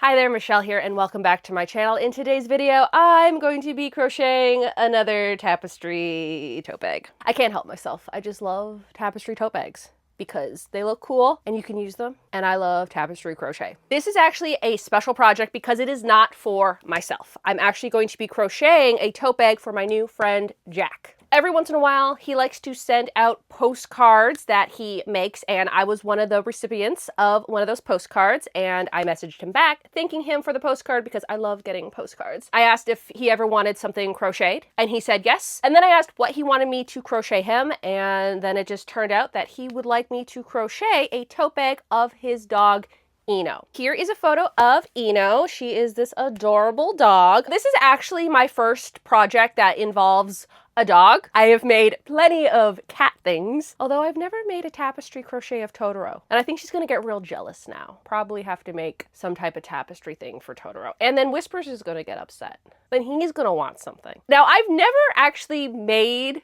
Hi there, Michelle here, and welcome back to my channel. In today's video, I'm going to be crocheting another tapestry tote bag. I can't help myself. I just love tapestry tote bags because they look cool and you can use them, and I love tapestry crochet. This is actually a special project because it is not for myself. I'm actually going to be crocheting a tote bag for my new friend, Jack. Every once in a while, he likes to send out postcards that he makes, and I was one of the recipients of one of those postcards, and I messaged him back thanking him for the postcard because I love getting postcards. I asked if he ever wanted something crocheted, and he said yes. And then I asked what he wanted me to crochet him, and then it just turned out that he would like me to crochet a tote bag of his dog, Eno. Here is a photo of Eno. She is this adorable dog. This is actually my first project that involves a dog. I have made plenty of cat things, although I've never made a tapestry crochet of Totoro. And I think she's gonna get real jealous now. Probably have to make some type of tapestry thing for Totoro. And then Whispers is gonna get upset. Then he's gonna want something. Now, I've never actually made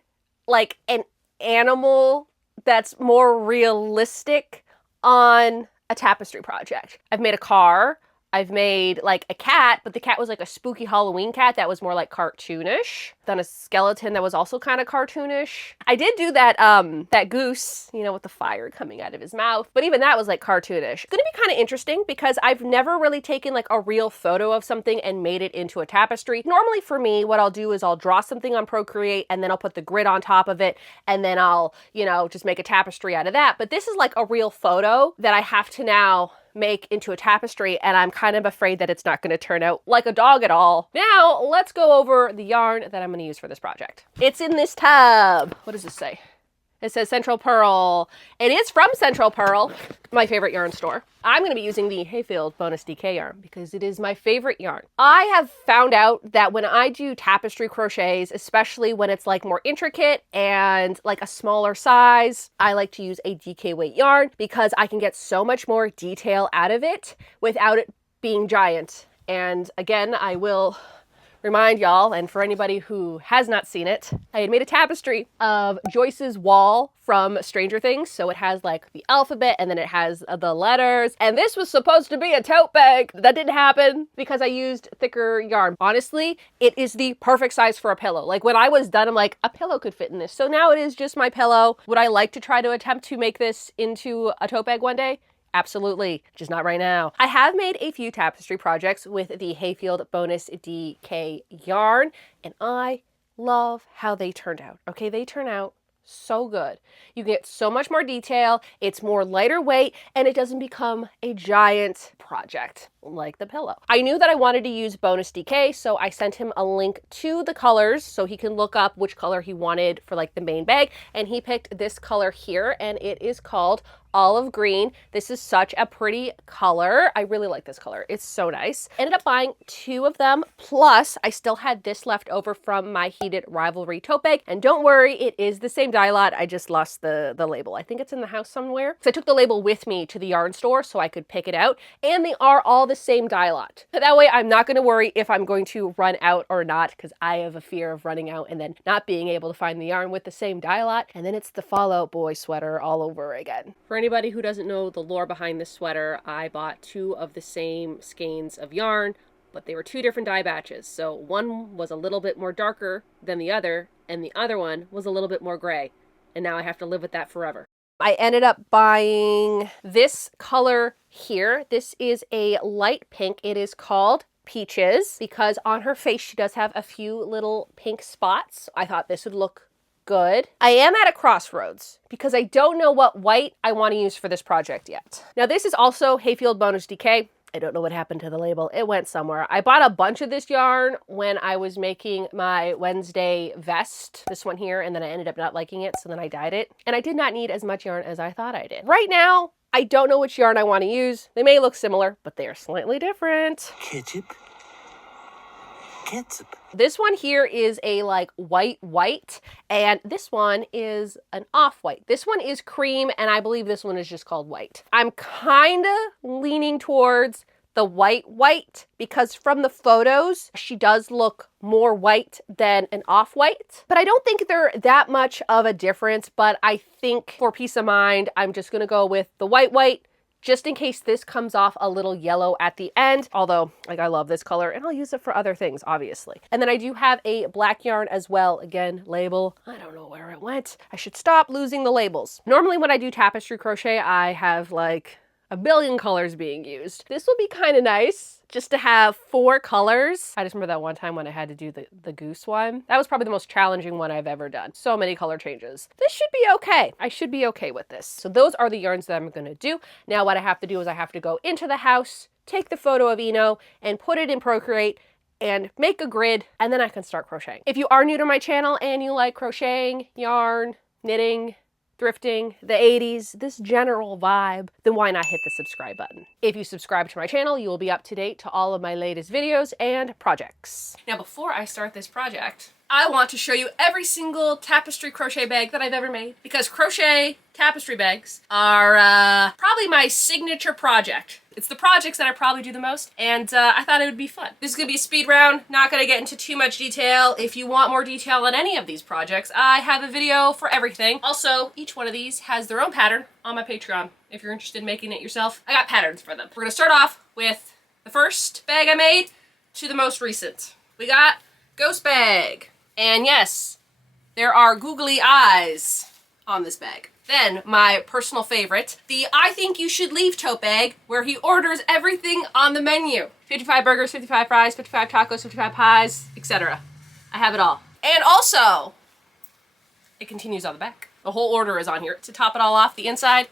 like an animal that's more realistic on a tapestry project. I've made a car. I've made like a cat, but the cat was like a spooky Halloween cat that was more like cartoonish. Done a skeleton that was also kind of cartoonish. I did do that that goose, you know, with the fire coming out of his mouth, but even that was like cartoonish. It's gonna be kind of interesting because I've never really taken like a real photo of something and made it into a tapestry. Normally for me, what I'll do is I'll draw something on Procreate and then I'll put the grid on top of it and then I'll, you know, just make a tapestry out of that. But this is like a real photo that I have to now make into a tapestry, and I'm kind of afraid that it's not going to turn out like a dog at all. Now, let's go over the yarn that I'm going to use for this project. It's in this tub. What does this say? It says Central Pearl. It is from Central Pearl, my favorite yarn store. I'm going to be using the Hayfield Bonus DK yarn because it is my favorite yarn. I have found out that when I do tapestry crochets, especially when it's like more intricate and like a smaller size, I like to use a DK weight yarn because I can get so much more detail out of it without it being giant. And again, I will remind y'all, and for anybody who has not seen it, I had made a tapestry of Joyce's wall from Stranger Things. So it has like the alphabet and then it has the letters. And this was supposed to be a tote bag. That didn't happen because I used thicker yarn. Honestly, it is the perfect size for a pillow. Like when I was done, I'm like, a pillow could fit in this. So now it is just my pillow. Would I like to try to attempt to make this into a tote bag one day? Absolutely, just not right now. I have made a few tapestry projects with the Hayfield Bonus DK yarn, and I love how they turned out. Okay, they turn out so good. You get so much more detail, it's more lighter weight, and it doesn't become a giant project like the pillow. I knew that I wanted to use Bonus DK, so I sent him a link to the colors so he can look up which color he wanted for like the main bag, and he picked this color here, and it is called Olive Green. This is such a pretty color. I really like this color. It's so nice. Ended up buying 2 of them, plus I still had this left over from my Heated Rivalry tote bag. And don't worry, it is the same dye lot. I just lost the label. I think it's in the house somewhere. So I took the label with me to the yarn store so I could pick it out. And they are all the same dye lot. That way I'm not going to worry if I'm going to run out or not, because I have a fear of running out and then not being able to find the yarn with the same dye lot. And then it's the Fall Out Boy sweater all over again. For anybody who doesn't know the lore behind this sweater, I bought 2 of the same skeins of yarn, but they were 2 different dye batches. So one was a little bit more darker than the other, and the other one was a little bit more gray. And now I have to live with that forever. I ended up buying this color here. This is a light pink. It is called Peaches because on her face she does have a few little pink spots. I thought this would look good. I am at a crossroads because I don't know what white I want to use for this project yet. Now this is also Hayfield Bonus DK. I don't know what happened to the label. It went somewhere. I bought a bunch of this yarn when I was making my Wednesday vest, this one here, and then I ended up not liking it, so then I dyed it. And I did not need as much yarn as I thought I did. Right now, I don't know which yarn I want to use. They may look similar, but they are slightly different. Ketchup. This one here is a like white, and this one is an off-white. This one is cream, and I believe this one is just called white. I'm kind of leaning towards the white because from the photos, she does look more white than an off-white. But I don't think they're that much of a difference, but I think for peace of mind, I'm just gonna go with the white, just in case this comes off a little yellow at the end, although like I love this color and I'll use it for other things, obviously. And then I do have a black yarn as well. Again, label, I don't know where it went. I should stop losing the labels. Normally when I do tapestry crochet, I have like a billion colors being used. This will be kind of nice just to have 4 colors. I just remember that one time when I had to do the goose one. That was probably the most challenging one I've ever done. So many color changes. This should be okay. I should be okay with this. So those are the yarns that I'm gonna do. Now what I have to do is I have to go into the house, take the photo of Eno and put it in Procreate and make a grid, and then I can start crocheting. If you are new to my channel and you like crocheting, yarn, knitting, thrifting, the 80s, this general vibe, then why not hit the subscribe button? If you subscribe to my channel, you will be up to date to all of my latest videos and projects. Now, before I start this project, I want to show you every single tapestry crochet bag that I've ever made, because crochet tapestry bags are probably my signature project. It's the projects that I probably do the most, and I thought it would be fun. This is gonna be a speed round, not gonna get into too much detail. If you want more detail on any of these projects, I have a video for everything. Also, each one of these has their own pattern on my Patreon. If you're interested in making it yourself, I got patterns for them. We're gonna start off with the first bag I made to the most recent. We got Ghost Bag. And yes, there are googly eyes on this bag. Then my personal favorite, the I Think You Should Leave tote bag, where he orders everything on the menu. 55 burgers, 55 fries, 55 tacos, 55 pies, etc. I have it all. And also, it continues on the back. The whole order is on here. To top it all off, the inside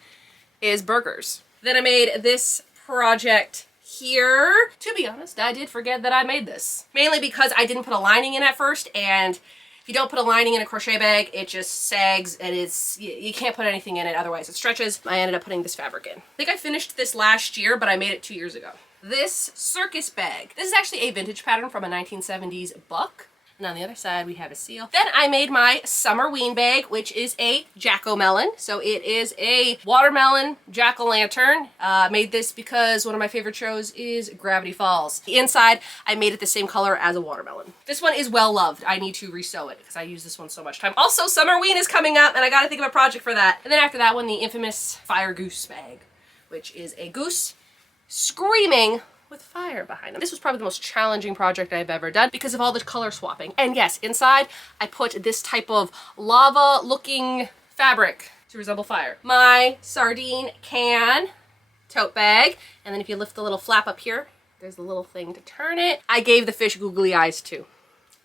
is burgers. Then I made this project here. To be honest, I did forget that I made this. Mainly because I didn't put a lining in at first, and if you don't put a lining in a crochet bag, it just sags and you can't put anything in it, otherwise it stretches. I ended up putting this fabric in. I think I finished this last year, but I made it 2 years ago. This circus bag. This is actually a vintage pattern from a 1970s buck. And on the other side, we have a seal. Then I made my summer ween bag, which is a jack-o'-melon. So it is a watermelon jack-o'-lantern. Made this because one of my favorite shows is Gravity Falls. The inside, I made it the same color as a watermelon. This one is well loved. I need to resew it because I use this one so much time. Also, summer ween is coming up and I gotta think of a project for that. And then after that one, the infamous fire goose bag, which is a goose screaming with fire behind them. This was probably the most challenging project I've ever done because of all the color swapping. And yes, inside I put this type of lava looking fabric to resemble fire. My sardine can tote bag, and then if you lift the little flap up here, there's a little thing to turn it. I gave the fish googly eyes too.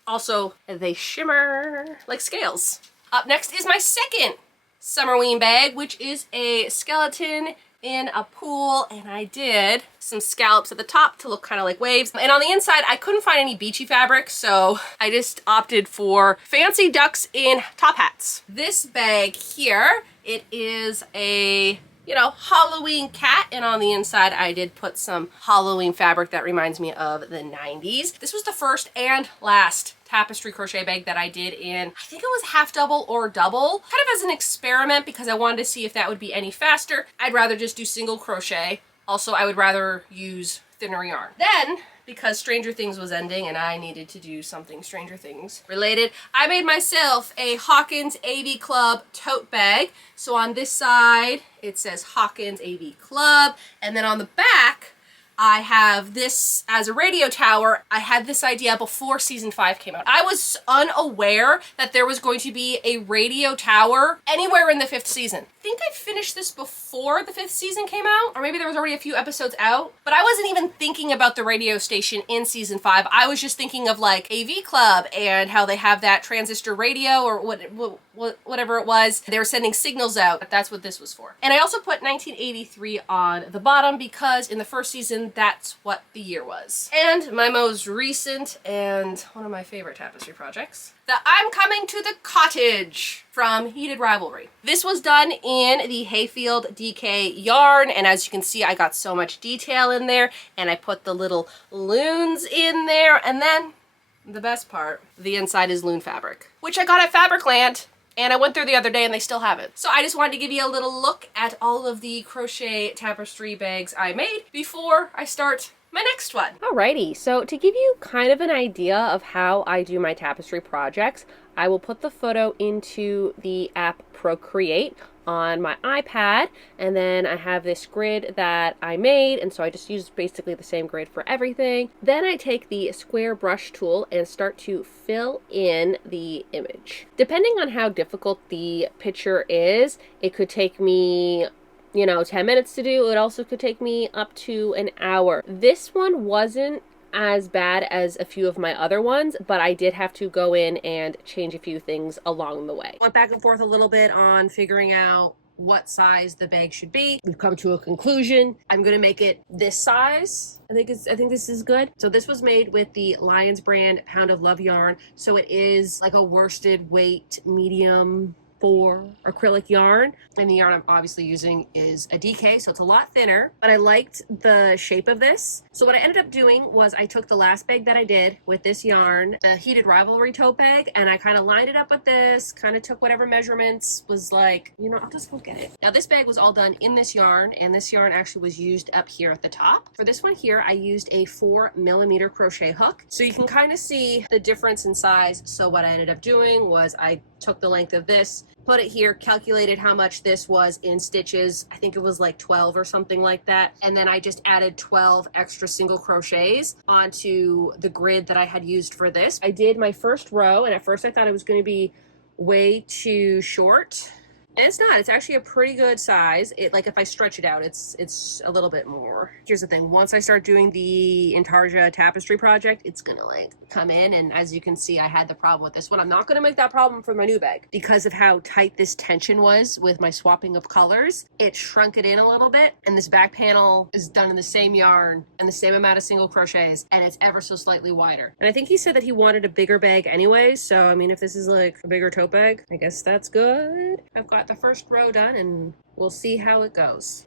Also, they shimmer like scales. Up next is my second summer ween bag, which is a skeleton in a pool, and I did some scallops at the top to look kind of like waves. And on the inside, I couldn't find any beachy fabric, so I just opted for fancy ducks in top hats. This bag here, it is a, you know, Halloween cat, and on the inside I did put some Halloween fabric that reminds me of the 90s. This was the first and last tapestry crochet bag that I did in, I think it was half double or double, kind of as an experiment because I wanted to see if that would be any faster. I'd rather just do single crochet. Also, I would rather use thinner yarn. Then, because Stranger Things was ending and I needed to do something Stranger Things related, I made myself a Hawkins AV Club tote bag. So on this side, it says Hawkins AV Club, and then on the back, I have this as a radio tower. I had this idea before season 5 came out. I was unaware that there was going to be a radio tower anywhere in the 5th season. I think I finished this before the 5th season came out, or maybe there was already a few episodes out, but I wasn't even thinking about the radio station in season 5. I was just thinking of like AV Club and how they have that transistor radio or whatever it was. They were sending signals out. That's what this was for. And I also put 1983 on the bottom because in the first season, that's what the year was. And my most recent and one of my favorite tapestry projects, the I'm Coming to the Cottage from Heated Rivalry. This was done in the Hayfield DK yarn, and as you can see, I got so much detail in there, and I put the little loons in there, and then the best part, the inside is loon fabric, which I got at Fabricland. And I went there the other day and they still have it. So I just wanted to give you a little look at all of the crochet tapestry bags I made before I start my next one. Alrighty, so to give you kind of an idea of how I do my tapestry projects, I will put the photo into the app Procreate on my iPad, and then I have this grid that I made, and so I just use basically the same grid for everything. Then I take the square brush tool and start to fill in the image. Depending on how difficult the picture is, it could take me 10 minutes to do. It also could take me up to an hour. This one wasn't as bad as a few of my other ones, but I did have to go in and change a few things along the way. Went back and forth a little bit on figuring out what size the bag should be. We've come to a conclusion. I'm gonna make it this size. I think this is good. So this was made with the Lions brand Pound of Love yarn. So it is like a worsted weight medium 4 acrylic yarn, and the yarn I'm obviously using is a DK, so it's a lot thinner, but I liked the shape of this. So what I ended up doing was I took the last bag that I did with this yarn, the Heated Rivalry tote bag, and I kind of lined it up with this, kind of took whatever measurements, was like, I'll just go get it. Now this bag was all done in this yarn, and this yarn actually was used up here at the top. For this one here, I used a 4mm crochet hook, so you can kind of see the difference in size. So what I ended up doing was I took the length of this, put it here, calculated how much this was in stitches. I think it was like 12 or something like that. And then I just added 12 extra single crochets onto the grid that I had used for this. I did my first row, and at first I thought it was going to be way too short. And it's not. It's actually a pretty good size. Like if I stretch it out, it's a little bit more. Here's the thing. Once I start doing the Intarsia tapestry project, it's gonna like come in. And as you can see, I had the problem with this one. I'm not gonna make that problem for my new bag because of how tight this tension was with my swapping of colors. It shrunk it in a little bit. And this back panel is done in the same yarn and the same amount of single crochets, and it's ever so slightly wider. And I think he said that he wanted a bigger bag anyway. So I mean, if this is like a bigger tote bag, I guess that's good. I've got the first row done, and we'll see how it goes.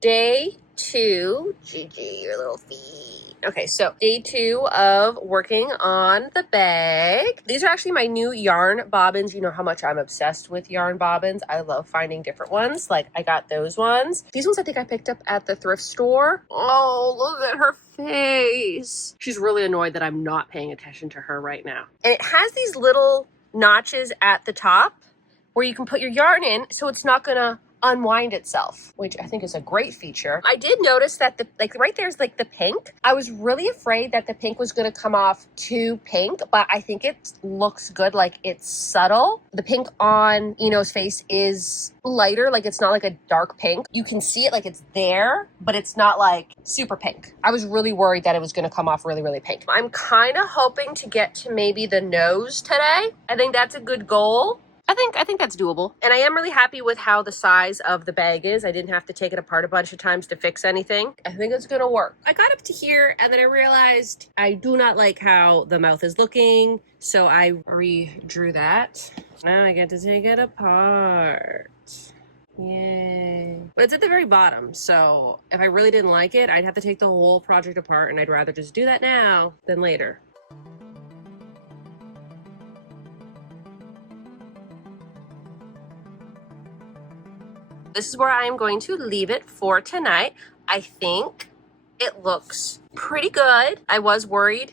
Day 2, Gigi, your little feet. Okay, so day 2 of working on the bag. These are actually my new yarn bobbins. You know how much I'm obsessed with yarn bobbins. I love finding different ones. Like I got those ones. These ones I think I picked up at the thrift store. Oh, look at her face. She's really annoyed that I'm not paying attention to her right now. And it has these little notches at the top where you can put your yarn in, so it's not gonna unwind itself, which I think is a great feature. I did notice that right there's like the pink. I was really afraid that the pink was going to come off too pink, but I think it looks good. Like it's subtle. The pink on Eno's face is lighter. Like it's not like a dark pink. You can see it like it's there, but it's not like super pink. I was really worried that it was going to come off really, really pink. I'm kind of hoping to get to maybe the nose today. I think that's a good goal. I think that's doable. And I am really happy with how the size of the bag is. I didn't have to take it apart a bunch of times to fix anything. I think it's gonna work. I got up to here and then I realized I do not like how the mouth is looking. So I redrew that. Now I get to take it apart. Yay. But it's at the very bottom. So if I really didn't like it, I'd have to take the whole project apart, and I'd rather just do that now than later. This is where I am going to leave it for tonight. I think it looks pretty good. I was worried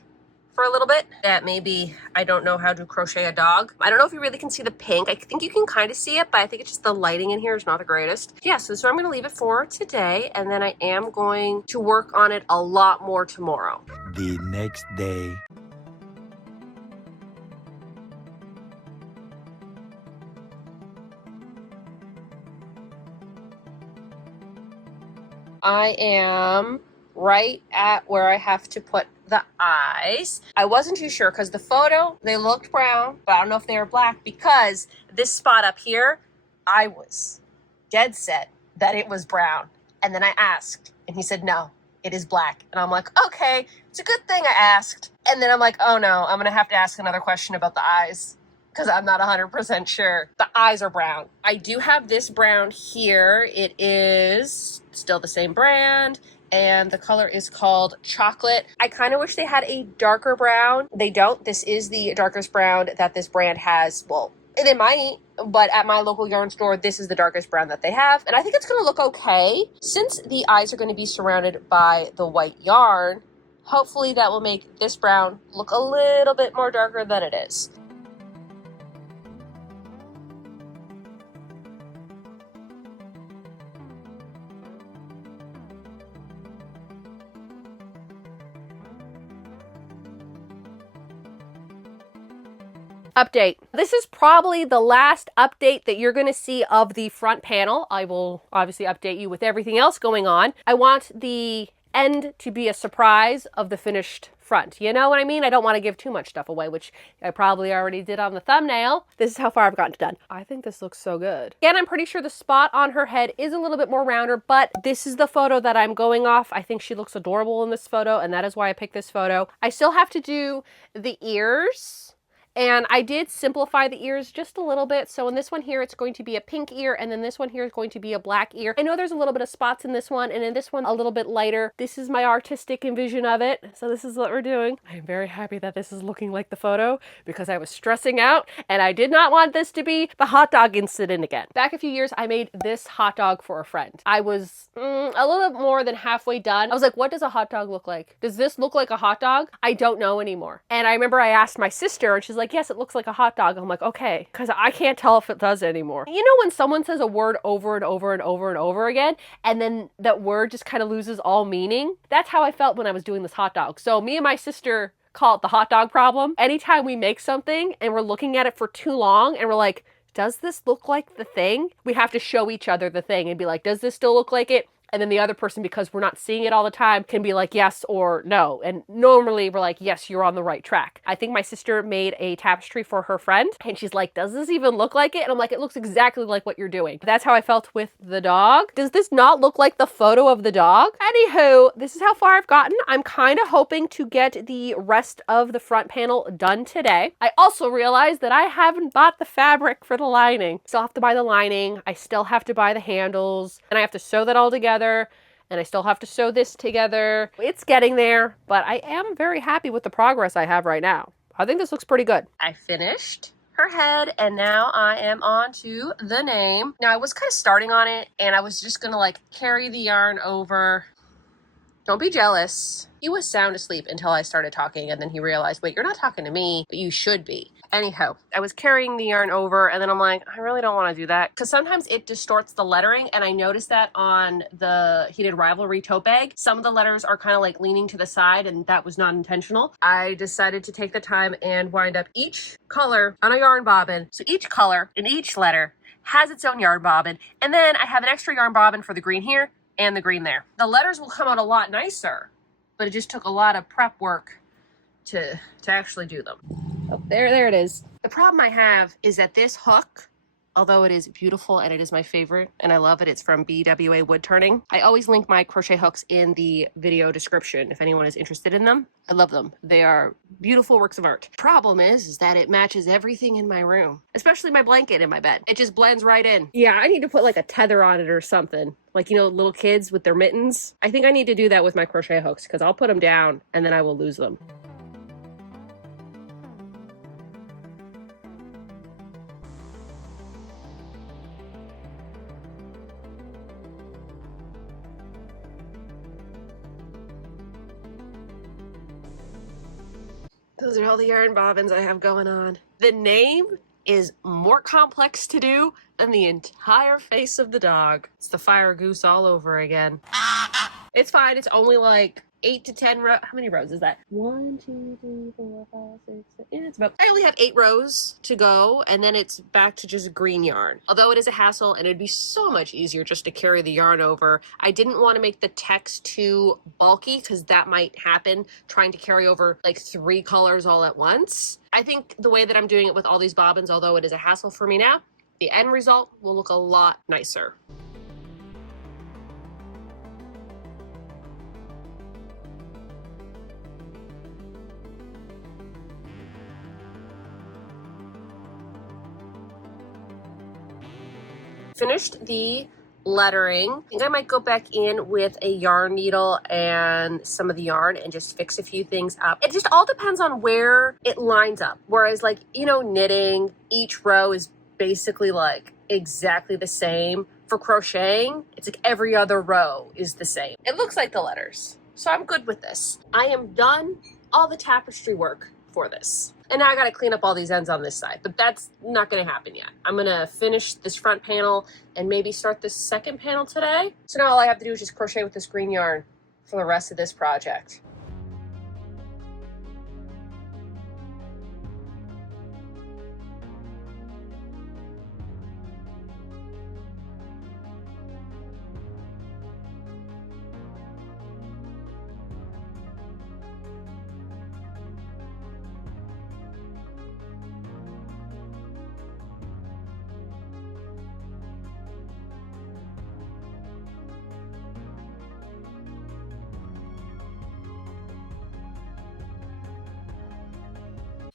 for a little bit that maybe I don't know how to crochet a dog. I don't know if you really can see the pink. I think you can kind of see it, but I think it's just the lighting in here is not the greatest. Yeah, so I'm going to leave it for today, and then I am going to work on it a lot more tomorrow. The next day. I am right at where I have to put the eyes. I wasn't too sure because the photo, they looked brown, but I don't know if they were black because this spot up here, I was dead set that it was brown. And then I asked and he said, no, it is black. And I'm like, okay, it's a good thing I asked. And then I'm like, oh no, I'm gonna have to ask another question about the eyes because I'm not 100% sure. The eyes are brown. I do have this brown here. It is still the same brand, and the color is called Chocolate. I kind of wish they had a darker brown. They don't. This is the darkest brown that this brand has. Well, they might, but at my local yarn store, this is the darkest brown that they have. And I think it's gonna look okay. Since the eyes are gonna be surrounded by the white yarn, Hopefully that will make this brown look a little bit more darker than it is. Update. This is probably the last update that you're going to see of the front panel. I will obviously update you with everything else going on. I want the end to be a surprise of the finished front. You know what I mean? I don't want to give too much stuff away, which I probably already did on the thumbnail. This is how far I've gotten done. I think this looks so good. Again, I'm pretty sure the spot on her head is a little bit more rounder, but this is the photo that I'm going off. I think she looks adorable in this photo, and that is why I picked this photo. I still have to do the ears. And I did simplify the ears just a little bit. So in this one here, it's going to be a pink ear, and then this one here is going to be a black ear. I know there's a little bit of spots in this one, and in this one, a little bit lighter. This is my artistic envision of it. So this is what we're doing. I'm very happy that this is looking like the photo because I was stressing out, and I did not want this to be the hot dog incident again. Back a few years, I made this hot dog for a friend. I was a little bit more than halfway done. I was like, what does a hot dog look like? Does this look like a hot dog? I don't know anymore. And I remember I asked my sister, and she's like, yes, it looks like a hot dog. I'm like, okay, because I can't tell if it does anymore. You know when someone says a word over and over and over and over again, and then that word just kind of loses all meaning? That's how I felt when I was doing this hot dog. So me and my sister call it the hot dog problem. Anytime we make something and we're looking at it for too long and we're like, does this look like the thing? We have to show each other the thing and be like, does this still look like it? And then the other person, because we're not seeing it all the time, can be like, yes or no. And normally we're like, yes, you're on the right track. I think my sister made a tapestry for her friend, and she's like, does this even look like it? And I'm like, it looks exactly like what you're doing. That's how I felt with the dog. Does this not look like the photo of the dog? Anywho, this is how far I've gotten. I'm kind of hoping to get the rest of the front panel done today. I also realized that I haven't bought the fabric for the lining. Still have to buy the lining. I still have to buy the handles, and I have to sew that all together. And I still have to sew this together. It's getting there, but I am very happy with the progress I have right now. I think this looks pretty good. I finished her head, and now I am on to the name. Now I was kind of starting on it, and I was just gonna like carry the yarn over. Don't be jealous. He was sound asleep until I started talking, and then he realized, wait, you're not talking to me, but you should be. Anyhow, I was carrying the yarn over, and then I'm like, I really don't want to do that, because sometimes it distorts the lettering, and I noticed that on the Heated Rivalry tote bag. Some of the letters are kind of like leaning to the side, and that was not intentional. I decided to take the time and wind up each color on a yarn bobbin. So each color in each letter has its own yarn bobbin, and then I have an extra yarn bobbin for the green here and the green there. The letters will come out a lot nicer, but it just took a lot of prep work to actually do them. Oh, there it is. The problem I have is that this hook, although it is beautiful and it is my favorite and I love it, it's from BWA Woodturning. I always link my crochet hooks in the video description if anyone is interested in them. I love them. They are beautiful works of art. Problem is that it matches everything in my room, especially my blanket in my bed. It just blends right in. Yeah, I need to put like a tether on it or something. Like, you know, little kids with their mittens. I think I need to do that with my crochet hooks because I'll put them down and then I will lose them. Those are all the yarn bobbins I have going on. The name is more complex to do than the entire face of the dog. It's the fire goose all over again. It's fine. It's only like 8 to 10 rows. How many rows is that? 1, 2, 3, 4, 5, 6, 7. Yeah, it's about. I only have 8 rows to go, and then it's back to just green yarn. Although it is a hassle, and it'd be so much easier just to carry the yarn over. I didn't want to make the text too bulky because that might happen trying to carry over like 3 colors all at once. I think the way that I'm doing it with all these bobbins, although it is a hassle for me now, the end result will look a lot nicer. Finished the lettering. I think I might go back in with a yarn needle and some of the yarn and just fix a few things up. It just all depends on where it lines up. Whereas like, you know, knitting, each row is basically like exactly the same. For crocheting, it's like every other row is the same. It looks like the letters. So I'm good with this. I am done all the tapestry work for this. And now I gotta clean up all these ends on this side, but that's not gonna happen yet. I'm gonna finish this front panel and maybe start this second panel today. So now all I have to do is just crochet with this green yarn for the rest of this project.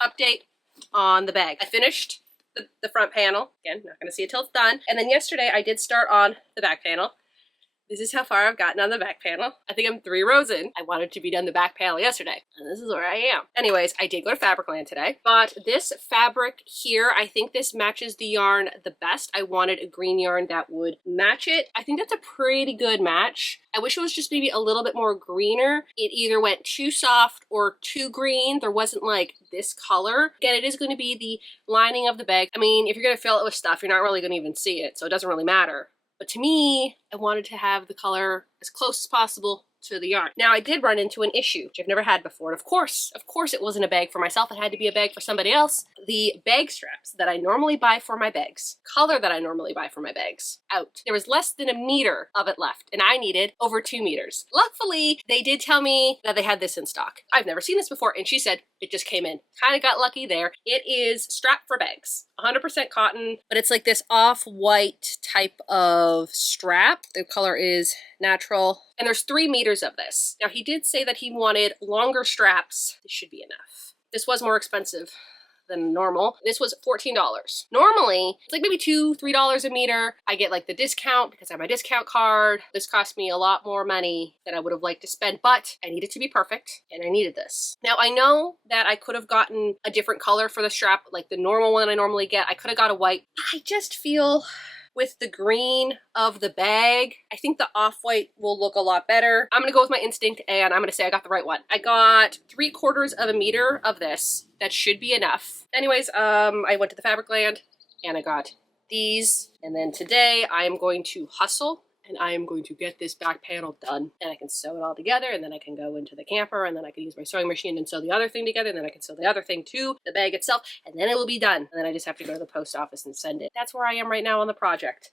Update on the bag. I finished the front panel. Again, not gonna see it till it's done. And then yesterday I did start on the back panel. This is how far I've gotten on the back panel. I think I'm 3 rows in. I wanted to be done the back panel yesterday, and this is where I am. Anyways, I did go to Fabricland today, but this fabric here, I think this matches the yarn the best. I wanted a green yarn that would match it. I think that's a pretty good match. I wish it was just maybe a little bit more greener. It either went too soft or too green. There wasn't like this color. Again, it is going to be the lining of the bag. I mean, if you're going to fill it with stuff, you're not really going to even see it, so it doesn't really matter. But to me, I wanted to have the color as close as possible to the yarn. Now I did run into an issue, which I've never had before. And of course it wasn't a bag for myself. It had to be a bag for somebody else. The bag straps that I normally buy for my bags, color that I normally buy for my bags, out. There was less than 1 meter of it left, and I needed over 2 meters. Luckily, they did tell me that they had this in stock. I've never seen this before, and she said it just came in. Kind of got lucky there. It is strap for bags, 100% cotton, but it's like this off-white type of strap. The color is natural, and there's 3 meters of this. Now he did say that he wanted longer straps. This should be enough. This was more expensive than normal. This was $14. Normally, it's like maybe $2, $3 a meter. I get like the discount because I have my discount card. This cost me a lot more money than I would have liked to spend, but I needed to be perfect and I needed this. Now I know that I could have gotten a different color for the strap, like the normal one I normally get. I could have got a white. I just feel with the green of the bag, I think the off-white will look a lot better. I'm gonna go with my instinct and I'm gonna say I got the right one. I got 3/4 of a meter of this. That should be enough. Anyways, I went to the Fabricland and I got these. And then today I am going to hustle and I am going to get this back panel done. And I can sew it all together and then I can go into the camper and then I can use my sewing machine and sew the other thing together and then I can sew the other thing to the bag itself and then it will be done. And then I just have to go to the post office and send it. That's where I am right now on the project.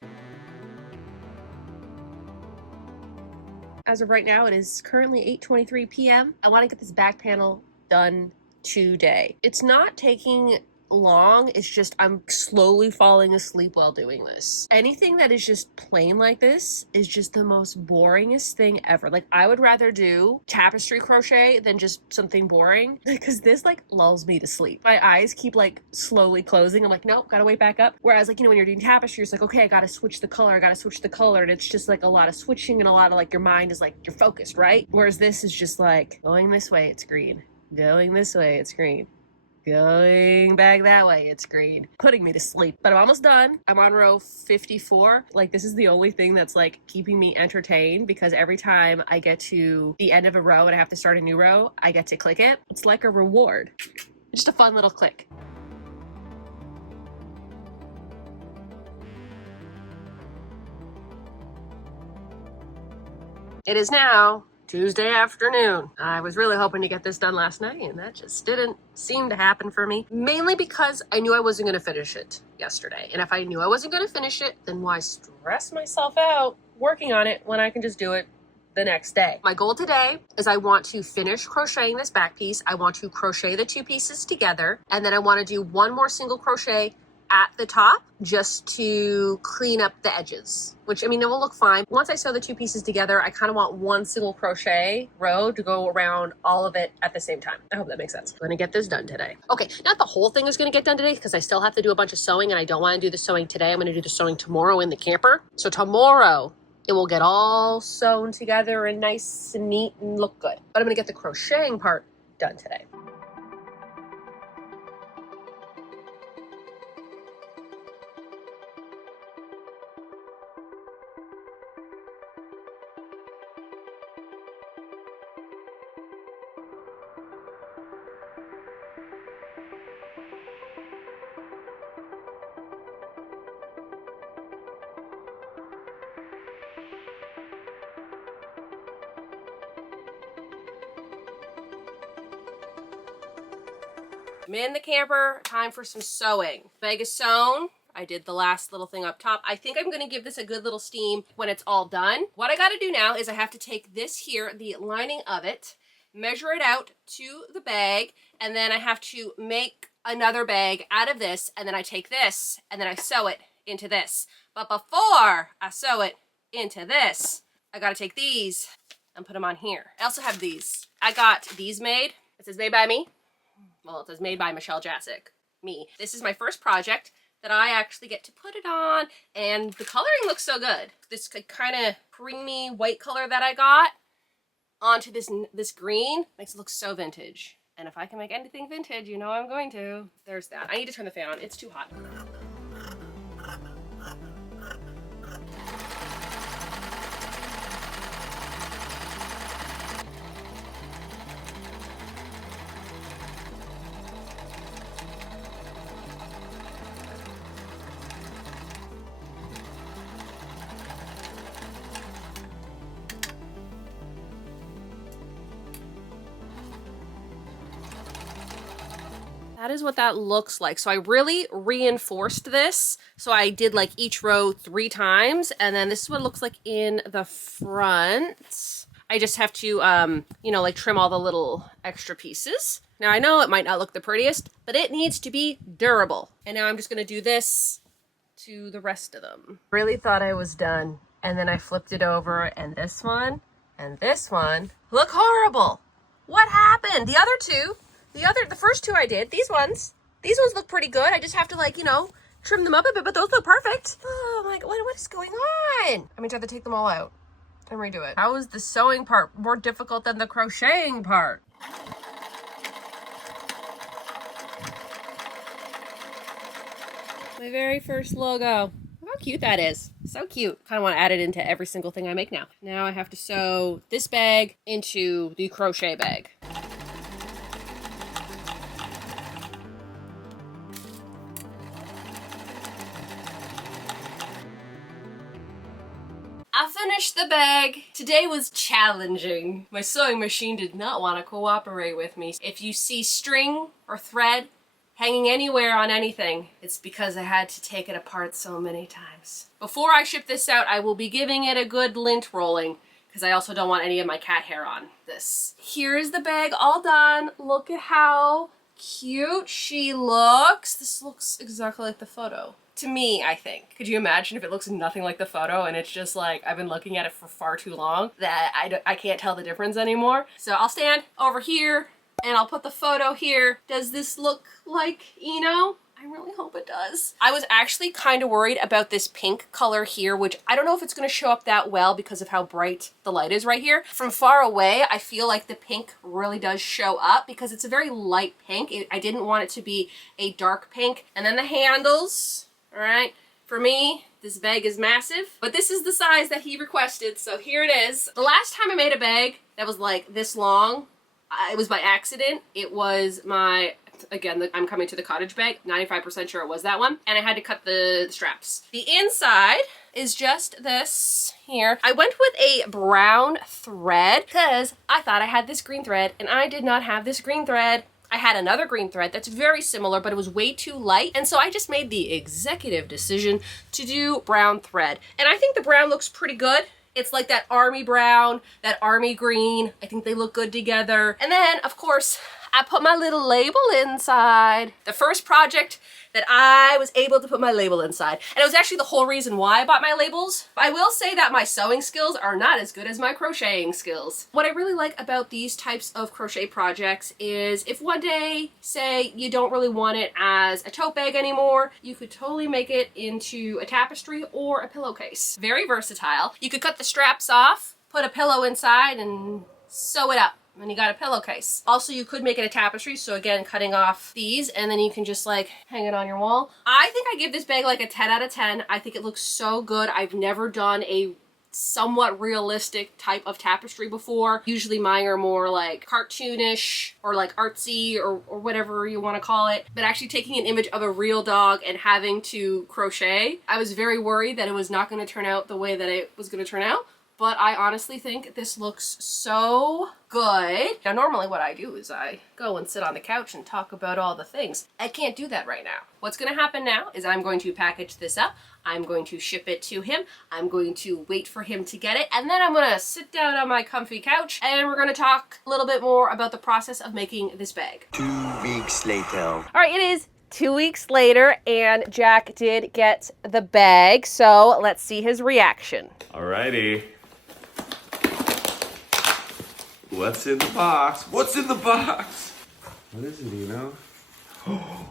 As of right now, it is currently 8:23 p.m. I want to get this back panel done today. It's not taking long, it's just I'm slowly falling asleep while doing this. Anything that is just plain like this is just the most boringest thing ever. Like I would rather do tapestry crochet than just something boring because this like lulls me to sleep. My eyes keep like slowly closing. I'm like, nope, gotta wake back up. Whereas like, you know, when you're doing tapestry, it's like, okay, I gotta switch the color, and it's just like a lot of switching and a lot of like your mind is like, you're focused, right? Whereas this is just like going this way, it's green. Going this way, it's green. Going back that way, it's green. Putting me to sleep. But I'm almost done. I'm on row 54. Like, this is the only thing that's, like, keeping me entertained because every time I get to the end of a row and I have to start a new row, I get to click it. It's like a reward. Just a fun little click. It is now Tuesday afternoon. I was really hoping to get this done last night and that just didn't seem to happen for me. Mainly because I knew I wasn't going to finish it yesterday. And if I knew I wasn't going to finish it, then why stress myself out working on it when I can just do it the next day? My goal today is I want to finish crocheting this back piece. I want to crochet the 2 pieces together. And then I want to do 1 more single crochet at the top just to clean up the edges, which I mean, it will look fine. Once I sew the 2 pieces together, I kind of want 1 single crochet row to go around all of it at the same time. I hope that makes sense. I'm gonna get this done today. Okay, not the whole thing is gonna get done today because I still have to do a bunch of sewing and I don't want to do the sewing today. I'm gonna do the sewing tomorrow in the camper. So tomorrow it will get all sewn together and nice and neat and look good. But I'm gonna get the crocheting part done today. I'm in the camper, time for some sewing. Bag is sewn. I did the last little thing up top. I think I'm gonna give this a good little steam when it's all done. What I gotta do now is I have to take this here, the lining of it, measure it out to the bag, and then I have to make another bag out of this, and then I take this, and then I sew it into this. But before I sew it into this, I gotta take these and put them on here. I also have these. I got these made. It says made by me. Well, it says made by Jasek, me. This is my first project that I actually get to put it on, and the coloring looks so good. This kind of creamy white color that I got onto this green makes it look so vintage. And if I can make anything vintage, you know I'm going to. There's that. I need to turn the fan on. It's too hot. That is what that looks like. So I really reinforced this. So I did like each row 3 times, and then this is what it looks like in the front. I just have to, you know, like trim all the little extra pieces. Now I know it might not look the prettiest, but it needs to be durable. And now I'm just gonna do this to the rest of them. Really thought I was done. And then I flipped it over, and this one look horrible. What happened? The other two, the first 2 I did, these ones look pretty good. I just have to, like, you know, trim them up a bit, but those look perfect. Oh my God, what is going on? I'm gonna have to take them all out and redo it. How is the sewing part more difficult than the crocheting part? My very first logo. How cute that is. So cute. Kind of want to add it into every single thing I make now. Now I have to sew this bag into the crochet bag. I finished the bag. Today was challenging. My sewing machine did not want to cooperate with me. If you see string or thread hanging anywhere on anything, it's because I had to take it apart so many times. Before I ship this out, I will be giving it a good lint rolling, because I also don't want any of my cat hair on this. Here's the bag all done. Look at how cute she looks. This looks exactly like the photo. To me, I think. Could you imagine if it looks nothing like the photo and it's just like I've been looking at it for far too long that I can't tell the difference anymore? So I'll stand over here and I'll put the photo here. Does this look like Eno? I really hope it does. I was actually kind of worried about this pink color here, which I don't know if it's going to show up that well because of how bright the light is right here. From far away, I feel like the pink really does show up because it's a very light pink. I didn't want it to be a dark pink. And then the handles, all right? For me, this bag is massive, but this is the size that he requested, so here it is. The last time I made a bag that was like this long, it was by accident. It was my, again, I'm coming to the cottage bag, 95% sure it was that one, and I had to cut the straps. The inside is just this here. I went with a brown thread because I thought I had this green thread, and I did not have this green thread. I had another green thread that's very similar, but it was way too light, and so I just made the executive decision to do brown thread. And I think the brown looks pretty good. It's like that army brown, that army green. I think they look good together. And then, of course, I put my little label inside. The first project that I was able to put my label inside. And it was actually the whole reason why I bought my labels. I will say that my sewing skills are not as good as my crocheting skills. What I really like about these types of crochet projects is if one day, say, you don't really want it as a tote bag anymore, you could totally make it into a tapestry or a pillowcase. Very versatile. You could cut the straps off, put a pillow inside, and sew it up. And you got a pillowcase. Also, you could make it a tapestry, so again, cutting off these, and then you can just like hang it on your wall. I think I give this bag like a 10 out of 10. I think it looks so good. I've never done a somewhat realistic type of tapestry before. Usually mine are more like cartoonish or like artsy or whatever you want to call it. But actually taking an image of a real dog and having to crochet, I was very worried that it was not going to turn out the way that it was going to turn out. but I honestly think this looks so good. Now, normally what I do is I go and sit on the couch and talk about all the things. I can't do that right now. What's gonna happen now is I'm going to package this up. I'm going to ship it to him. I'm going to wait for him to get it. And then I'm gonna sit down on my comfy couch and we're gonna talk a little bit more about the process of making this bag. 2 weeks later. All right, it is 2 weeks later and Jack did get the bag. So let's see his reaction. Alrighty. What's in the box? What's in the box? What is it, Eno? Oh,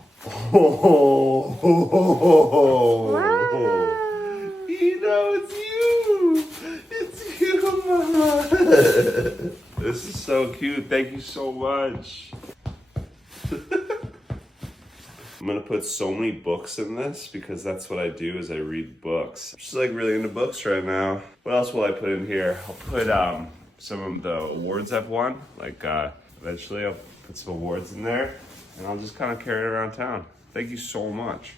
Eno, it's you! It's you, Mama! This is so cute. Thank you so much. I'm gonna put so many books in this because that's what I do is I read books. I'm just like really into books right now. What else will I put in here? I'll put some of the awards I've won. Like eventually I'll put some awards in there and I'll just kind of carry it around town. Thank you so much.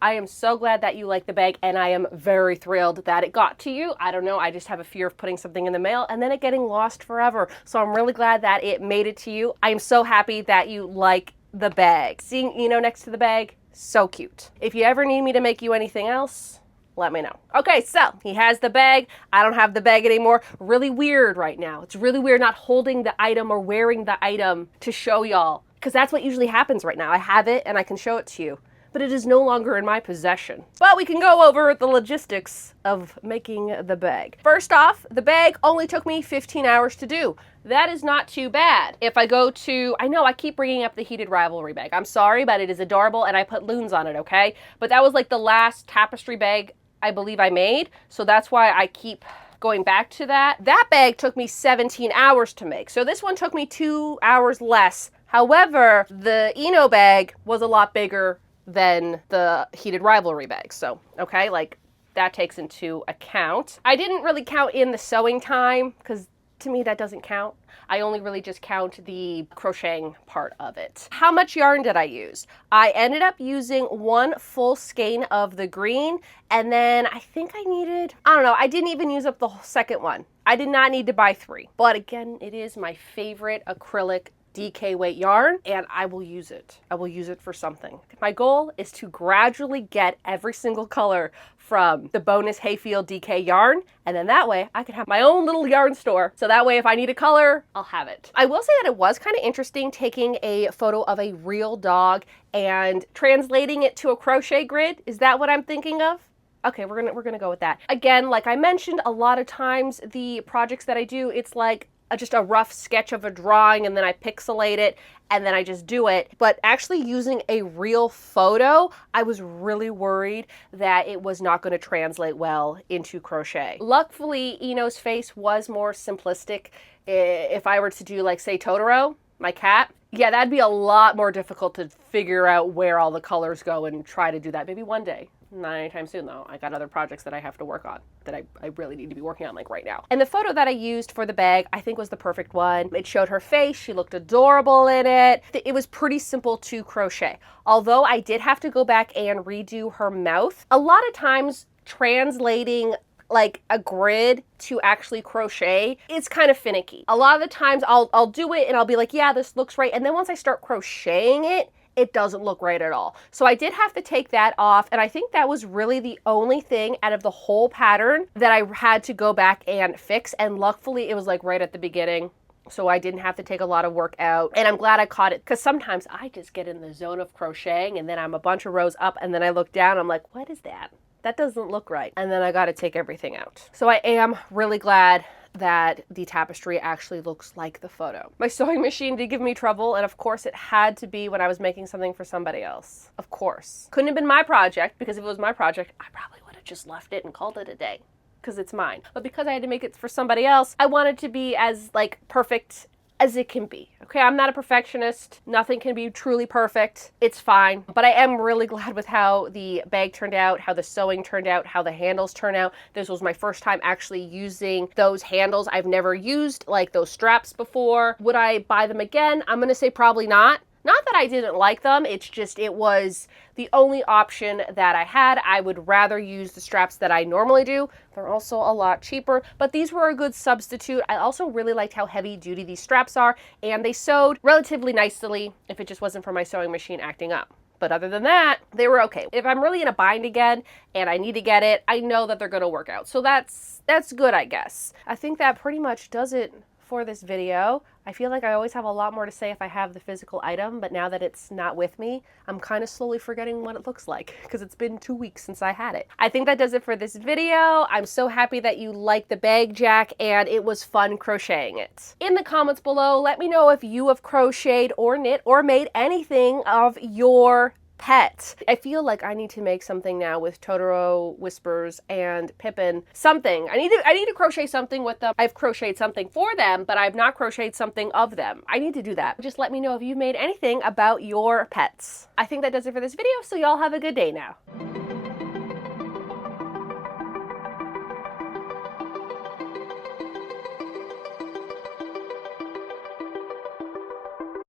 I am so glad that you like the bag and I am very thrilled that it got to you. I don't know, I just have a fear of putting something in the mail and then it getting lost forever. So I'm really glad that it made it to you. I am so happy that you like the bag. Seeing Eno next to the bag, so cute. If you ever need me to make you anything else, let me know. Okay, so he has the bag. I don't have the bag anymore. Really weird right now. It's really weird not holding the item or wearing the item to show y'all, because that's what usually happens right now. I have it and I can show it to you, but it is no longer in my possession. But we can go over the logistics of making the bag. First off, the bag only took me 15 hours to do. That is not too bad. If I go to, I know I keep bringing up the Heated Rivalry bag. I'm sorry, but it is adorable and I put loons on it, okay? But that was like the last tapestry bag I believe I made, so that's why I keep going back to that. That bag took me 17 hours to make, so this one took me 2 hours less. However, the Eno bag was a lot bigger than the Heated Rivalry bag, so, okay, like, that takes into account. I didn't really count in the sewing time, because to me that doesn't count. I only really just count the crocheting part of it. How much yarn did I use? I ended up using 1 full skein of the green, and then I think I needed, I don't know, I didn't even use up the second one. I did not need to buy 3. But again, it is my favorite acrylic DK weight yarn, and I will use it. I will use it for something. My goal is to gradually get every single color from the bonus Hayfield DK yarn, and then that way I can have my own little yarn store. So that way if I need a color, I'll have it. I will say that it was kind of interesting taking a photo of a real dog and translating it to a crochet grid. Is that what I'm thinking of? Okay, we're gonna go with that. Again, like I mentioned, a lot of times the projects that I do, it's like just a rough sketch of a drawing and then I pixelate it and then I just do it. But actually using a real photo, I was really worried that it was not going to translate well into crochet. Luckily, Eno's face was more simplistic. If I were to do like say Totoro, my cat, yeah, that'd be a lot more difficult to figure out where all the colors go and try to do that. Maybe one day. Not anytime soon though. I got other projects that I have to work on that I really need to be working on like right now. And the photo that I used for the bag, I think was the perfect one. It showed her face. She looked adorable in it. It was pretty simple to crochet. Although I did have to go back and redo her mouth. A lot of times translating like a grid to actually crochet, it's kind of finicky. A lot of the times I'll do it and I'll be like, yeah, this looks right. And then once I start crocheting it, it doesn't look right at all. So I did have to take that off, and I think that was really the only thing out of the whole pattern that I had to go back and fix, and luckily it was like right at the beginning, so I didn't have to take a lot of work out, and I'm glad I caught it, because sometimes I just get in the zone of crocheting, and then I'm a bunch of rows up, and then I look down, I'm like, what is that? That doesn't look right. And then I got to take everything out. So I am really glad that the tapestry actually looks like the photo. My sewing machine did give me trouble, and of course it had to be when I was making something for somebody else. Of course. Couldn't have been my project, because if it was my project, I probably would have just left it and called it a day, because it's mine. But because I had to make it for somebody else, I wanted to be as like perfect as it can be. Okay, I'm not a perfectionist. Nothing can be truly perfect. It's fine. But I am really glad with how the bag turned out, how the sewing turned out, how the handles turned out. This was my first time actually using those handles. I've never used like those straps before. Would I buy them again? I'm gonna say probably not. Not that I didn't like them, it's just it was the only option that I had. I would rather use the straps that I normally do. They're also a lot cheaper, but these were a good substitute. I also really liked how heavy duty these straps are, and they sewed relatively nicely if it just wasn't for my sewing machine acting up. But other than that, they were okay. If I'm really in a bind again and I need to get it, I know that they're gonna work out. So that's good, I guess. I think that pretty much does it for this video. I feel like I always have a lot more to say if I have the physical item, but now that it's not with me, I'm kind of slowly forgetting what it looks like because it's been 2 weeks since I had it. I think that does it for this video. I'm so happy that you liked the bag, Jack, and it was fun crocheting it. In the comments below, let me know if you have crocheted or knit or made anything of your pet. I feel like I need to make something now with Totoro, Whispers, and Pippin. Something. I need to crochet something with them. I've crocheted something for them, but I've not crocheted something of them. I need to do that. Just let me know if you've made anything about your pets. I think that does it for this video, so y'all have a good day now.